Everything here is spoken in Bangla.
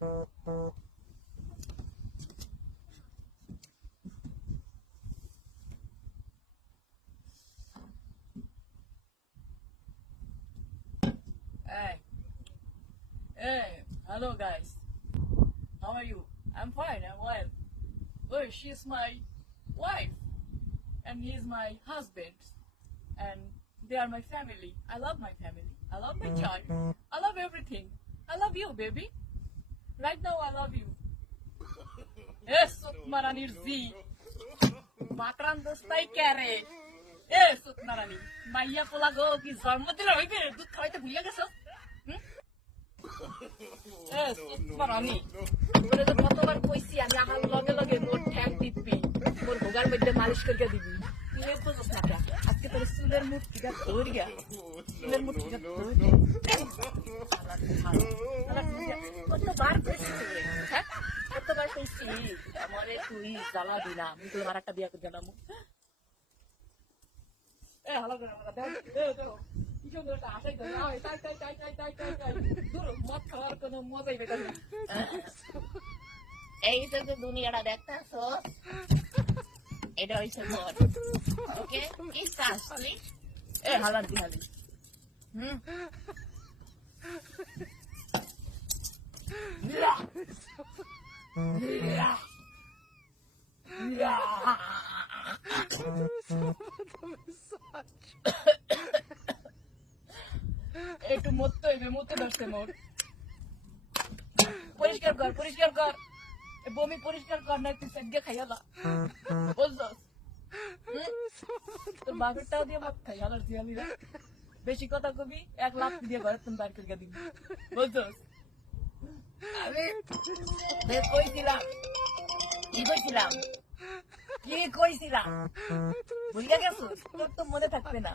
Hey. Hey. Hello, guys. How are you? I'm fine. I'm well. Oh, she's my wife. And he's my husband. And they are my family. I love my family. I love my child. I love everything. I love you, baby. Right now, I love you. Yes, Sukmaranir Z. দোস্তাই ক্যারে এ সুতনারানি মাইয়া পোলা গো কি জন্মদিন হইবে দুধ খাওয়াইতে ভুলিয়া গেছো হুম? এ সুতনারানি তোরে তো কতবার কইছি আমি আহার লগে লগে মোর ঠ্যাং টিপবি মোর ভোগার মধ্যে মালিশ করে দিবি তুই বুঝছ না? আজকে তোর চুলের মুঠিটা ধরি গা চুলের মুঠিটা ধরি কতবার কইছি তোরে, হ্যাঁ আমারে তুই জ্বালা দিলা আমি তোর আর একটা বিয়া করে গেলাম এ হালা করে আমাকে দাও এ দাও কি সুন্দর একটা হাসাই তো না তাই তাই তাই তাই তাই তাই তাই। দূর মদ খাওয়ার কোনো মজাই না। এই যে যে দুনিয়াটা দেখতেছ এটা হইছে মদ। ওকে কি চাস তুই? এ হালার দি হালি। হুম। Yeah. একটু মরতে হইবে, মরতে ধরছে মোর। পরিষ্কার কর পরিষ্কার কর। বমি পরিষ্কার কর না তুই সেগে খাইয়া দা বুঝছস? তোর বাপেরটাও দিয়ে ভাত খাই, আলার দিয়ালি বেশি কথা কবি, এক লাখ দিয়ে ঘরে তুমি বাইর করে দিবি। বুঝছস? আমি কইছিলাম। কি কইছিলাম? কি কইছিলাম? ভুলিয়া গেছো? তোর তো মনে থাকবে না।